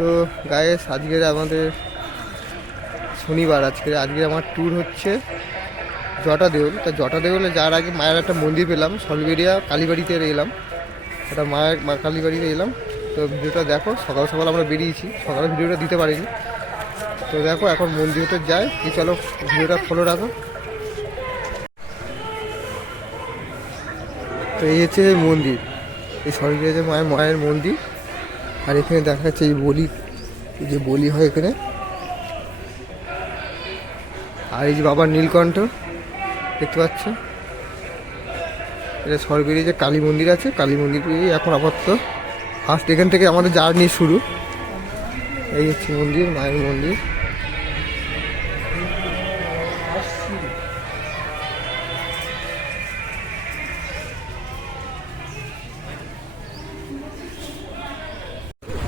তো গাইস আজকের আমাদের শনিবার, আজকে আমার ট্যুর হচ্ছে জটা দেউল। তা জটা দেউলে যাওয়ার আগে মায়ের একটা মন্দির পেলাম, সলবেরিয়া কালীবাড়িতে এলাম। একটা মায়ের কালীবাড়িতে এলাম। তো ভিডিওটা দেখো, সকাল সকাল আমরা বেরিয়েছি, সকালে ভিডিওটা দিতে পারিনি। তো দেখো এখন মন্দিরতে যাই কি, চলো ভিডিওটা ফলো রাখো। তো এই হচ্ছে মন্দির, এই সলবেরিয়া মায়ের মন্দির। আর এখানে দেখা যাচ্ছে এই যে বলি হয় এখানে। আর এই যে বাবার নীলকণ্ঠ দেখতে পাচ্ছ, এটা সরকারি যে কালী মন্দির আছে, কালী মন্দিরে এখন আপাতত ফার্স্ট এখান থেকে আমাদের জার্নি শুরু। এই হচ্ছে মন্দির, মায়ের মন্দির।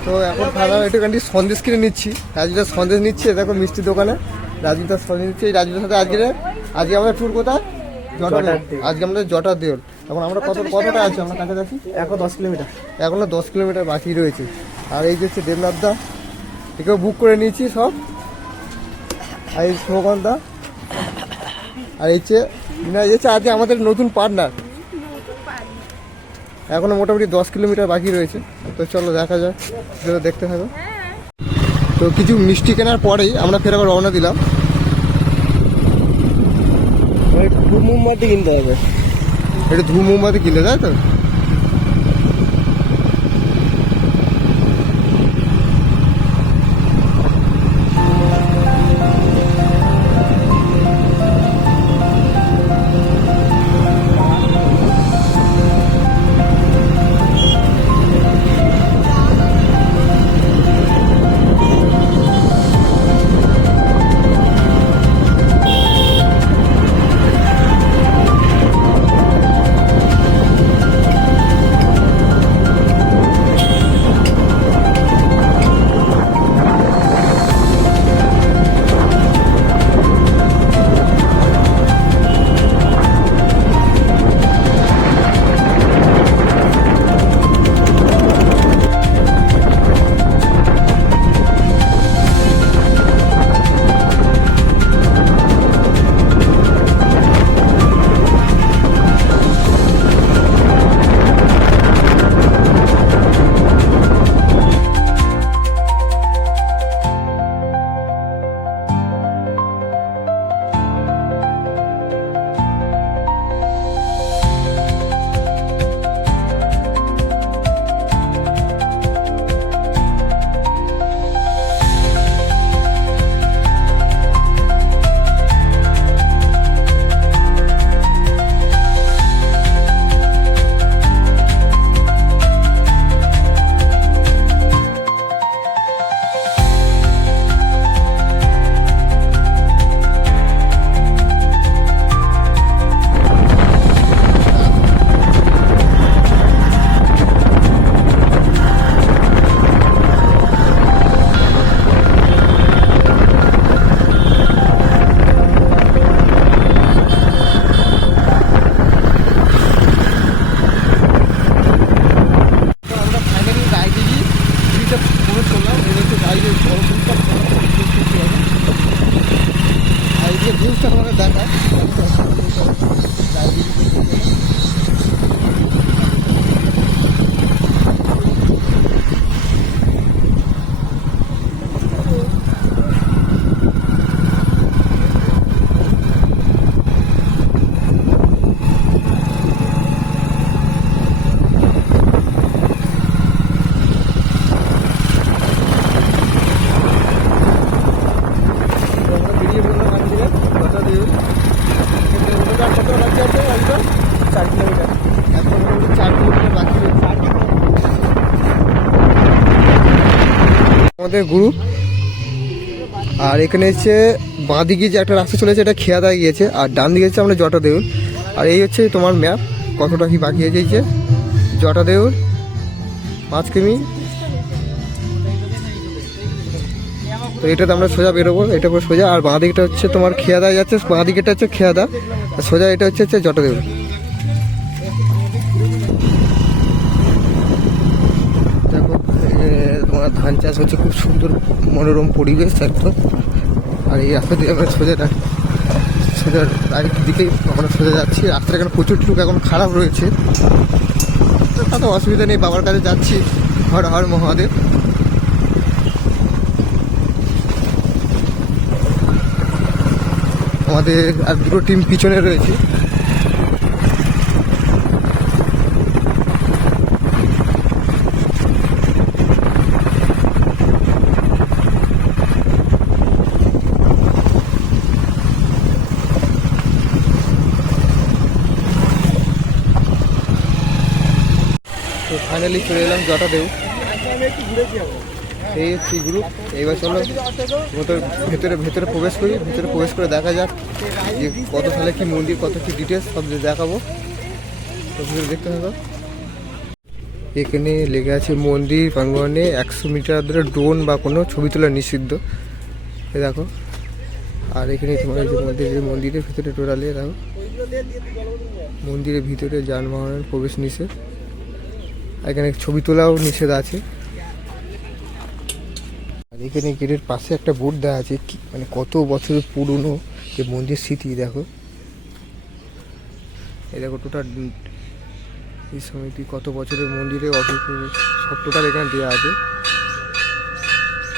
তো এখন খাওয়া একটুখানি সন্দেশ কিনে নিচ্ছি, রাজুদার সন্দেশ নিচ্ছি। দেখো মিষ্টির দোকানে রাজুদার সন্দেশ নিচ্ছি। এই রাজুদার সাথে আজকে আমরা ট্যুর কোথায়? আজকে আমাদের জটা দেউল। এখন আমরা কতটা আছি আমরা কাছাকাছি? এখন 10 কিলোমিটার, এখনো 10 কিলোমিটার বাকি রয়েছে। আর এই যে হচ্ছে দেবনাথ দা, একেও বুক করে নিয়েছি সব। আর এই শোভন দা, আর এই হচ্ছে আজকে আমাদের নতুন পার্টনার। এখনো মোটামুটি 10 কিলোমিটার বাকি রয়েছে। তো চলো দেখা যায়, দেখতে থাকো। তো কিছু মিষ্টি কেনার পরেই আমরা ফের আবার রওনা দিলাম। ধূপ মোমবাতি কিনতে হবে, এটা ধূপ মোমবাতি কিনতে, তাই তো? আমাদের গ্রুপ। আর এখানে হচ্ছে বাঁদিকে যে একটা রাস্তা চলেছে, এটা খেয়াদা গিয়েছে। আর ডান দিকে হচ্ছে আমরা জটা দেউল। আর এই হচ্ছে তোমার ম্যাপ, কতটা কি বাকি হয়ে যাচ্ছে। জটা দেউল 5 কিমি। তো এটাতে আমরা সোজা বেরোবো, এটা পুরো সোজা। আর বাঁ দিকটা হচ্ছে তোমার খেয়াদা যাচ্ছে, বাঁ দিকেটা হচ্ছে খেয়াদা, আর সোজা এটা হচ্ছে জটা দেউল। দেখো তোমার ধান চাষ হচ্ছে, খুব সুন্দর মনোরম পরিবেশ একদম। আর এই রাস্তা দিয়ে আমরা সোজা আরেকটি দিকেই আমরা সোজা যাচ্ছি। রাস্তাটা এখন প্রচুর টুক এখন খারাপ রয়েছে, তো অসুবিধা নেই, বাবার কাছে যাচ্ছি। হর হর মহাদেব। আমাদের আর দুটো টিম পিছনে রয়েছে। তো ফাইনালি চলে এলাম জটাদেউ। এই হচ্ছে গ্রুপ। এইবার চলো ভেতরে ভেতরে প্রবেশ করি। ভেতরে প্রবেশ করে দেখা যাক যে কত সালে কি মন্দির, কত কি ডিটেলস সব দেখাবো। তো ভিতরে দেখতে হবে। এখানে লেগে আছে মন্দির প্রাঙ্গণে 100 মিটার ধরে ড্রোন বা কোনো ছবি তোলা নিষিদ্ধ। এ দেখো। আর এখানে তোমার যে মন্দিরের ভিতরে টোটালে দেখো, মন্দিরের ভিতরে যানবাহনের প্রবেশ নিষেধ। এখানে ছবি তোলাও নিষেধ আছে। আর এখানে গেটের পাশে একটা বোর্ড দেওয়া আছে, কি মানে কত বছরের পুরনো যে মন্দির স্মৃতি। দেখো এই দেখো টোটাল এই সমিতি কত বছরের মন্দিরে সব টোটাল এখানে দেওয়া আছে।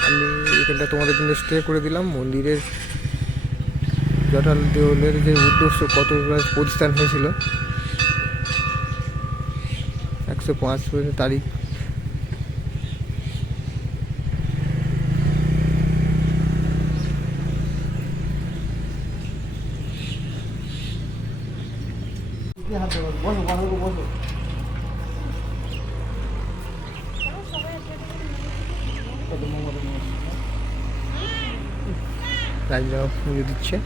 আমি এখানটা তোমাদের জন্য স্টে করে দিলাম। মন্দিরের জটাল দেওলের যে উদ্দেশ্য কত প্রতিষ্ঠান হয়েছিল, 105 তারিখ। রাজরা পুজো দিচ্ছে।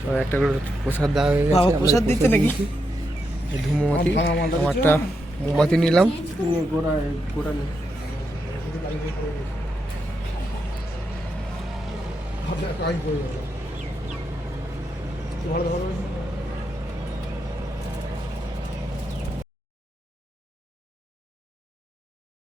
তো একটা করে প্রসাদ দেওয়া হয়ে গেছে। প্রসাদ দিচ্ছে নাকি? ধূমবতী, আমারটা মোমবাতি নিলাম। ভালো